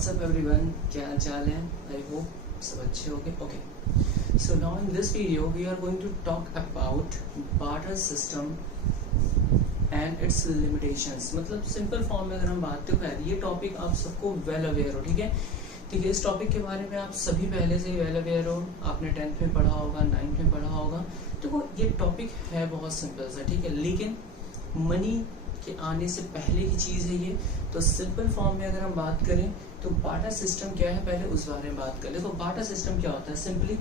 WhatsApp everyone, क्या हाल चाल है? आई होप सब अच्छे होंगे. Okay, so now in this video we are going to talk about barter system and its limitations. मतलब सिंपल फॉर्म में अगर हम बात करें, ये टॉपिक आप सबको वेल अवेयर हो. ठीक है, इस टॉपिक के बारे में आप सभी पहले से वेल अवेयर हो. आपने 10th में पढ़ा होगा, 9th में पढ़ा होगा. तो ये टॉपिक है बहुत सिंपल सा. ठीक है, लेकिन मनी के आने से पहले की चीज है ये. तो सिंपल फॉर्म में अगर हम बात करें तो बार्टर सिस्टम क्या है, पहले उस बारे में बात करें. देखो, बार्टर सिस्टम क्या होता है? Simply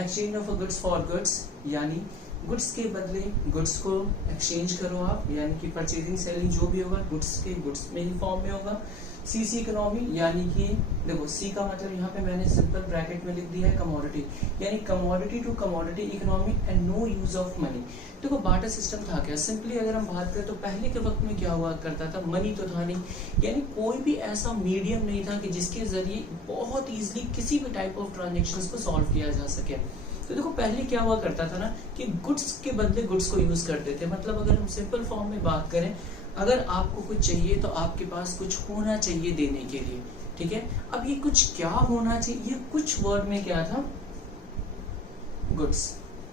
exchange of goods for goods, यानी गुड्स के बदले गुड्स को एक्सचेंज करो आप, यानी कि परचेजिंग सेलिंग जो भी होगा गुड्स के गुड्स में ही फॉर्म में होगा. सीसी इकोनॉमी, यानी कि देखो सी का मतलब यहाँ पे मैंने सिंपल ब्रैकेट में लिख दिया है कमोडिटी, यानी commodity to commodity economy and no use of money. देखो, बार्टर सिस्टम था क्या? सिंपली अगर हम बात करें तो पहले के वक्त में क्या हुआ करता था, मनी तो था नहीं, यानी कोई भी ऐसा मीडियम नहीं था कि जिसके जरिए बहुत इजीली किसी भी टाइप ऑफ ट्रांजेक्शन्स को सॉल्व किया जा सके. तो देखो, पहले क्या हुआ करता था ना कि गुड्स के बदले गुड्स को यूज करते थे. मतलब अगर हम सिंपल फॉर्म में बात करें, अगर आपको कुछ चाहिए तो आपके पास कुछ होना चाहिए देने के लिए. ठीक है, अब ये कुछ क्या होना चाहिए, ये कुछ वर्ड में क्या था, गुड्स.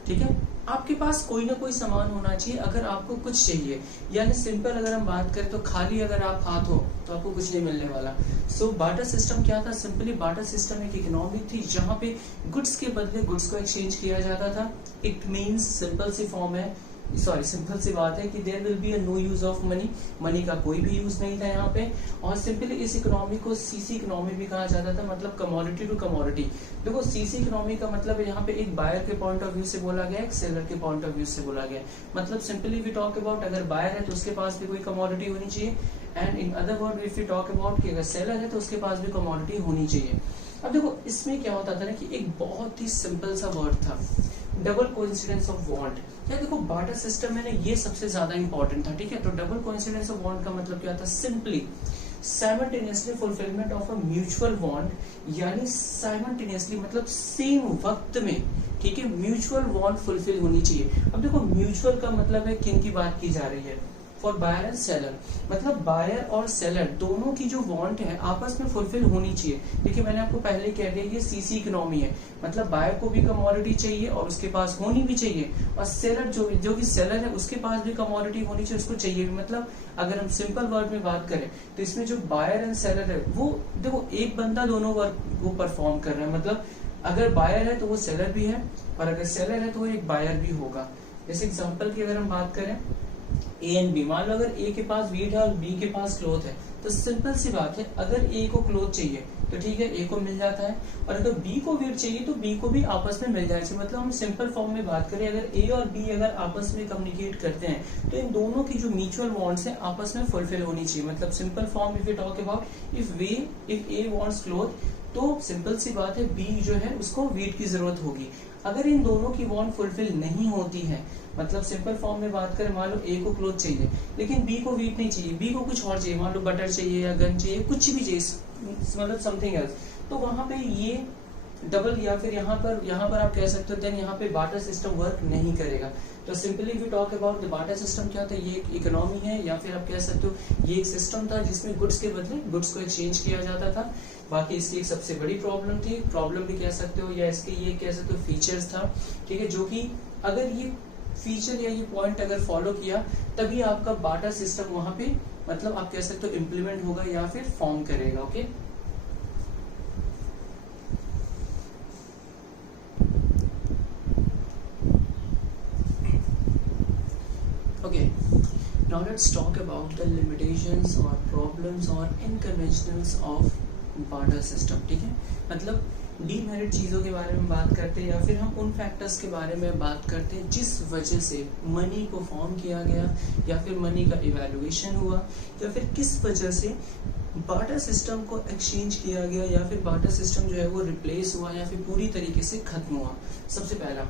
ठीक है, आपके पास कोई ना कोई सामान होना चाहिए अगर आपको कुछ चाहिए. यानी सिंपल अगर हम बात करें तो खाली अगर आप हाथ हो तो आपको कुछ नहीं मिलने वाला. सो बार्टर सिस्टम क्या था? सिंपली बार्टर सिस्टम एक इकोनॉमी थी जहां पे गुड्स के बदले गुड्स को एक्सचेंज किया जाता था. इट मींस सिंपल सी फॉर्म है, सिंपल सी बात है कि there will be no use of money. Money का कोई भी यूज नहीं था यहाँ पे. और सिंपली इस इकोनॉमी को सीसी इकोनॉमी भी कहा जाता था, मतलब कमोडिटी टू कमोडिटी. देखो, सीसी इकोनॉमी का मतलब यहाँ पे एक बायर के पॉइंट ऑफ व्यू से बोला गया, एक सेलर के पॉइंट ऑफ व्यू से बोला गया. मतलब सिंपली वी टॉक अबाउट, अगर बायर है तो उसके पास भी कोई कमोडिटी होनी चाहिए, and in other word if you talk about कि अगर सेलर है तो उसके पास भी कमोडिटी होनी चाहिए. अब देखो, इसमें क्या होता था ना कि एक बहुत ही सिंपल सा वर्ड था, डबल कोइंसिडेंस ऑफ वांट. या देखो, बार्टर सिस्टम में ना ये सबसे ज्यादा इंपॉर्टेंट था. ठीक है, तो डबल कोइंसिडेंस ऑफ वांट का मतलब क्या था? Simply simultaneously fulfilment of a mutual want, यानी साइमल्टेनियसली मतलब सेम वक्त में, ठीक है, म्यूचुअल वांट फुलफिल होनी चाहिए. अब देखो, म्यूचुअल का मतलब है किन की बात की जा रही है? For buyer and seller. मतलब बायर और सेलर दोनों की जो वांट है आपस में फुलफिल होनी चाहिए. देखिए, मैंने आपको पहले कह दिया ये सीसी इकोनॉमी है. मतलब बायर को भी कमोडिटी चाहिए और उसके पास होनी भी चाहिए, और सेलर जो कि सेलर है उसके पास भी कमोडिटी होनी चाहिए, उसको चाहिए भी. मतलब अगर हम सिंपल वर्ड में बात करें तो इसमें जो बायर एंड सेलर है वो देखो, एक बंदा दोनों वर्क वो परफॉर्म कर रहा है. मतलब अगर बायर है तो वो सेलर भी है, और अगर सेलर है तो वो एक बायर भी होगा. जैसे एग्जाम्पल की अगर हम बात करें, ए एंड बी, मान लो अगर ए के पास वीट है और बी के पास क्लोथ है, तो सिंपल सी बात है, अगर ए को क्लोथ चाहिए तो ठीक है, ए को मिल जाता है, और अगर बी को वीट चाहिए तो बी को भी आपस में मिल जाना चाहिए. मतलब हम सिंपल फॉर्म में बात करें, अगर ए और बी अगर आपस में कम्युनिकेट करते हैं तो इन दोनों की जो म्यूचुअल वांट्स हैं आपस में फुलफिल होनी चाहिए. मतलब simple form if you talk about, if A wants cloth, तो सिंपल सी बात है बी जो है उसको वीट की जरूरत होगी. अगर इन दोनों की वांट फुलफिल नहीं होती है, मतलब सिंपल फॉर्म में बात करें, मान लो ए को क्लोथ चाहिए लेकिन बी को वीट नहीं चाहिए, बी को कुछ और चाहिए, मान लो बटर चाहिए या गन चाहिए, कुछ भी चाहिए, मतलब समथिंग एल्स, तो वहां पे ये डबल, या फिर यहाँ पर आप कह सकते हो देन यहाँ पे बार्टर सिस्टम वर्क नहीं करेगा. तो simply we talk about the barter system क्या था, ये एक इकोनॉमी है, या फिर आप कह सकते हो ये एक सिस्टम था जिसमें गुड्स के बदले गुड्स को एक्सचेंज किया जाता था. बाकी इसकी एक सबसे बड़ी प्रॉब्लम भी कह सकते हो, या इसके ये कह सकते हो फीचर्स था. ठीक है, जो कि अगर ये फीचर या ये पॉइंट अगर फॉलो किया तभी आपका बार्टर सिस्टम वहां पे, मतलब आप कह सकते हो इम्प्लीमेंट होगा या फिर फॉर्म करेगा. Okay, okay, now let's talk about the limitations or problems or inconveniences of barter system. ठीक है, मतलब डीमेरिट चीजों के बारे में बात करते हैं, या फिर हम उन फैक्टर्स के बारे में बात करते हैं जिस वजह से मनी को फॉर्म किया गया, या फिर मनी का इवैल्यूएशन हुआ, या फिर किस वजह से बार्टर सिस्टम को एक्सचेंज किया गया, या फिर बार्टर सिस्टम जो है वो रिप्लेस हुआ या फिर पूरी तरीके से खत्म हुआ. सबसे पहला,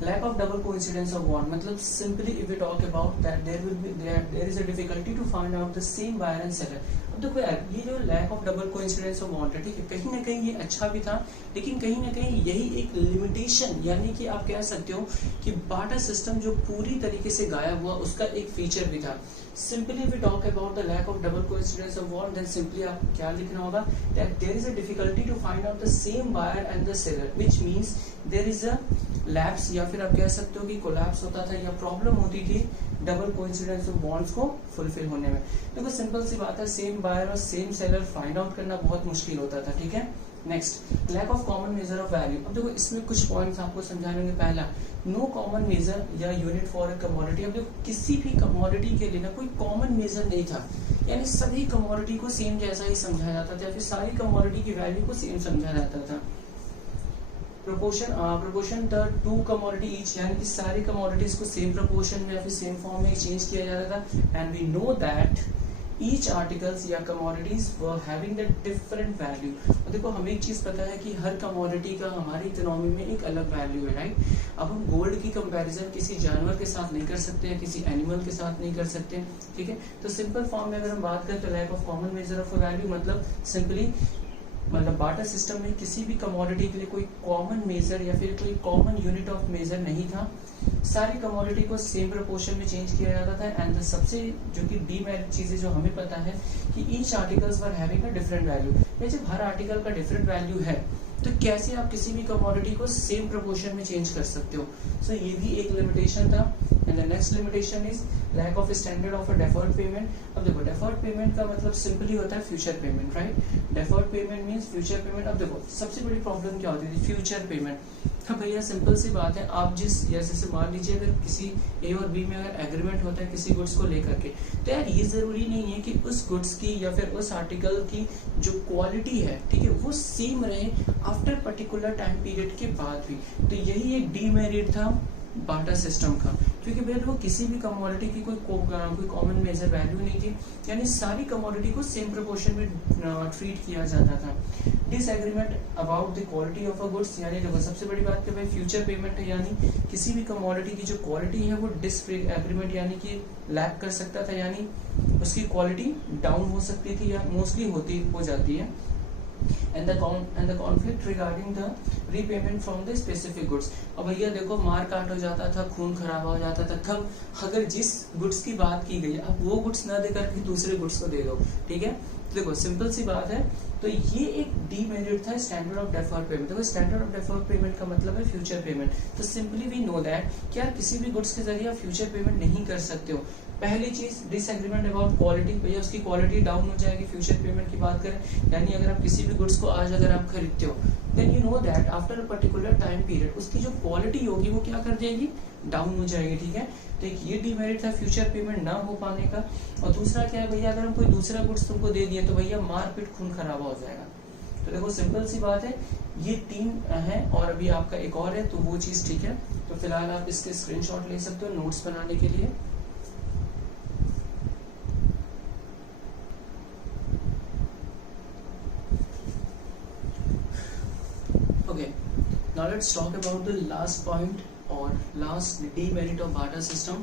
lack of double coincidence of want. मतलब simply if we talk about that there is a difficulty to find out the same buyer and seller. अब देखो यार, ये जो lack of double coincidence of want है, ठीक है, कहीं ना कहीं ये अच्छा भी था, लेकिन कहीं ना कहीं यही एक लिमिटेशन, यानी कि आप कह सकते हो कि बार्टर सिस्टम जो पूरी तरीके से गायब हुआ उसका एक फीचर भी था. Simply we talk about the lack of double coincidence of want, then simply आपको क्या लिखना होगा, that there is a difficulty to find out the same buyer and the seller, which means there is a lapse, या फिर आप कह सकते हो कि कोलैप्स होता था या प्रॉब्लम होती थी डबल कोइंसिडेंस ऑफ बॉन्ड्स को फुलफिल होने में। देखो सिंपल सी बात है, सेम बायर और सेम सेलर फाइंड आउट करना बहुत मुश्किल होता था, ठीक है। Next, lack of common measure of value. अब देखो इसमें कुछ पॉइंट्स आपको समझाएंगे। पहला, नो कॉमन मेजर या यूनिट फॉर अ कमोडिटी। अब देखो किसी भी कमोडिटी के लिए ना कोई कॉमन मेजर नहीं था, यानी सभी कमोडिटी को सेम जैसा ही समझाया जाता था, फिर सारी कमोडिटी की वैल्यू को सेम समझा जाता था। Proportion the two commodity each, यानी कि सारी कमोडिटीज को सेम प्रोपोर्शन में या फिर सेम फॉर्म में एक्सचेंज किया जाता था। And we know that each articles या commodities were having the different value. और देखो हमें एक चीज पता है कि हर कमोडिटी का हमारी इकोनॉमी में एक अलग वैल्यू है, राइट। अब हम गोल्ड की कंपैरिजन किसी जानवर के साथ नहीं कर सकते या किसी एनिमल के साथ नहीं कर सकते, ठीक है। तो सिंपल फॉर्म में अगर हम बात करें तो lack of common measure of value मतलब सिंपली बार्टर सिस्टम में किसी भी कमोडिटी के लिए कोई कॉमन मेजर या फिर कोई कॉमन यूनिट ऑफ मेजर नहीं था, सारी कमोडिटी को सेम प्रोपोर्शन में चेंज किया जाता था। एंड सबसे जो कि डीमेरिट चीजें जो हमें पता है कि each articles were having a different value, या जब हर आर्टिकल का डिफरेंट वैल्यू है तो कैसे आप किसी भी कमोडिटी को सेम प्रोपोर्शन में चेंज कर सकते हो। सो ये भी एक लिमिटेशन था। And the next limitation is lack of standard of a deferred payment. अब देखो डेफर्ड पेमेंट का मतलब सिंपली होता है future payment, right. Deferred payment means future payment. अब देखो सबसे बड़ी प्रॉब्लम क्या होती थी, फ्यूचर पेमेंट। हाँ भैया सिंपल सी बात है, आप जैसे मान लीजिए अगर किसी ए और बी में अगर एग्रीमेंट होता है किसी गुड्स को लेकर के, तो यार ये जरूरी नहीं है कि उस गुड्स की या फिर उस आर्टिकल की जो क्वालिटी है, ठीक है, वो सेम रहे आफ्टर पर्टिकुलर टाइम पीरियड के बाद भी। तो यही एक डीमेरिट था बार्टर सिस्टम का, क्योंकि भैया देखो किसी भी कमोडिटी की कोई कॉमन मेजर वैल्यू नहीं थी, यानी सारी कमोडिटी को सेम प्रोपोर्शन में ट्रीट किया जाता था। Disagreement about the quality of a goods, यानी देखो सबसे बड़ी बात क्या भाई फ्यूचर पेमेंट है, यानी किसी भी कमोडिटी की जो क्वालिटी है वो डिसएग्रीमेंट यानी कि लैक कर सकता था, यानी उसकी क्वालिटी डाउन हो सकती थी या मोस्टली हो जाती है। and the conflict regarding the repayment from the specific goods। अब भैया देखो मार काट हो जाता था, खून खराबा हो जाता था, कब अगर जिस गुड्स की बात की गई अब वो गुड्स ना देकर के दूसरे गुड्स को दे दो, ठीक है। तो देखो सिंपल सी बात है, तो ये एक डीमेरिट था स्टैंडर्ड ऑफ डेफर्ड पेमेंट। देखो स्टैंडर्ड ऑफ डेफर्ड पेमेंट का मतलब है फ्यूचर पेमेंट। तो सिंपली वी नो दैट कि यार किसी भी गुड्स के जरिए आप फ्यूचर पेमेंट नहीं कर सकते हो। पहली चीज डिसएग्रीमेंट अबाउट क्वालिटी, भैया उसकी क्वालिटी डाउन हो जाएगी फ्यूचर पेमेंट की बात करें, यानी अगर आप किसी भी गुड्स को आज अगर आप खरीदते हो then you know that after a particular time period उसकी जो क्वालिटी होगी वो क्या कर जाएगी, डाउन हो जाएगी, ठीक है। तो एक ये डीमेरिट था फ्यूचर पेमेंट ना हो पाने का। और दूसरा क्या है भैया, अगर हम कोई दूसरा गुड्स तुमको दे दिए तो भैया मारपीट खून खराबा हो जाएगा। तो देखो सिंपल सी बात है, ये तीन है और अभी आपका एक और है, तो वो चीज ठीक है। तो फिलहाल आप इसके स्क्रीनशॉट ले सकते हो नोट्स बनाने के लिए। Okay, now let's talk about the last point or last demerit of barter system,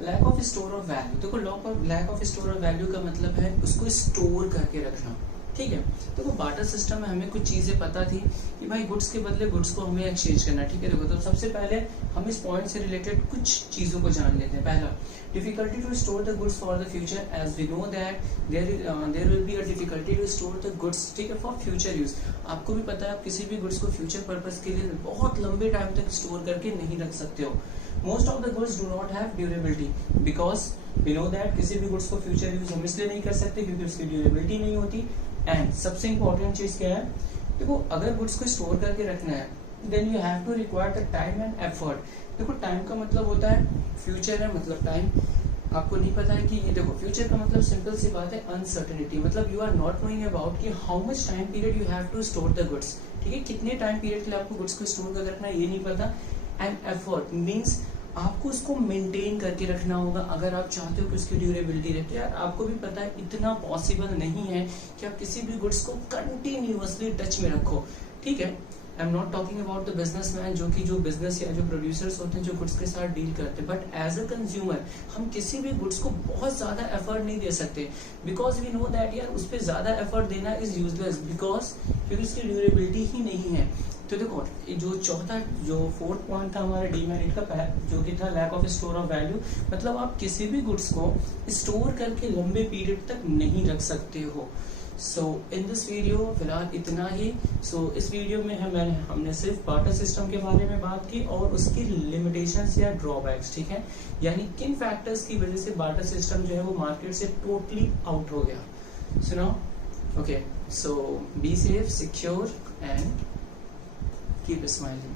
lack of store of value। देखो lack of store of value का मतलब है उसको स्टोर करके रखना, ठीक है। देखो बार्टर सिस्टम में हमें कुछ चीजें पता थी कि भाई गुड्स के बदले गुड्स को हमें एक्सचेंज करना, ठीक है। देखो तो सबसे पहले हम इस पॉइंट से रिलेटेड कुछ चीजों को जान लेते हैं। पहला, difficulty to store the goods for the future, as we know that there will be a difficulty to store the goods, ठीक है, फॉर फ्यूचर यूज। आपको भी पता है आप किसी भी गुड्स को फ्यूचर पर्पस के लिए बहुत लंबे टाइम तक स्टोर करके नहीं रख सकते हो। Most of the goods do not have durability because we know that किसी भी गुड्स को फ्यूचर यूज हम इसलिए नहीं कर सकते क्योंकि उसकी ड्यूरेबिलिटी नहीं होती। एंड सबसे इंपॉर्टेंट चीज क्या है, देखो अगर गुड्स को स्टोर करके रखना है then you have to require the time and effort. देखो टाइम का मतलब होता है फ्यूचर है मतलब टाइम, आपको नहीं पता है कि ये देखो फ्यूचर का मतलब सिंपल सी बात है अनसर्टेनिटी, मतलब you are not knowing about कि how much time period you have to store the goods, ठीक है, कितने टाइम पीरियड के लिए आपको गुड्स को स्टोर करके रखना है ये नहीं पता। एंड एफर्ट मीन्स आपको उसको मेंटेन करके रखना होगा अगर आप चाहते हो कि उसकी ड्यूरेबिलिटी रहे। तो यार आपको भी पता है इतना पॉसिबल नहीं है कि आप किसी भी गुड्स को कंटिन्यूअसली टच में रखो, ठीक है। I am not talking about the businessman जो बिजनेस या जो प्रोड्यूसर्स होते हैं जो गुड्स के साथ डील करते हैं, बट एज अ कंज्यूमर हम किसी भी गुड्स को बहुत ज्यादा एफर्ट नहीं दे सकते, बिकॉज वी नो दैट यार उस पर ज्यादा एफर्ट देना इज यूजलेस, बिकॉज क्योंकि उसकी ड्यूरेबिलिटी ही नहीं है। तो देखो जो फोर्थ पॉइंट था हमारा डीमेरिट का, जो कि था lack of store of value, मतलब आप किसी भी गुड्स को स्टोर करके लंबे पीरियड तक नहीं रख सकते हो। सो इन दिस वीडियो फिलहाल इतना ही। इस वीडियो में हमने सिर्फ बार्टर सिस्टम के बारे में बात की और उसकी लिमिटेशंस या ड्रॉबैक्स, ठीक है, यानी किन फैक्टर्स की वजह से बार्टर सिस्टम जो है वो मार्केट से टोटली आउट हो गया। सुनो, okay, so be safe, secure and keep smiling.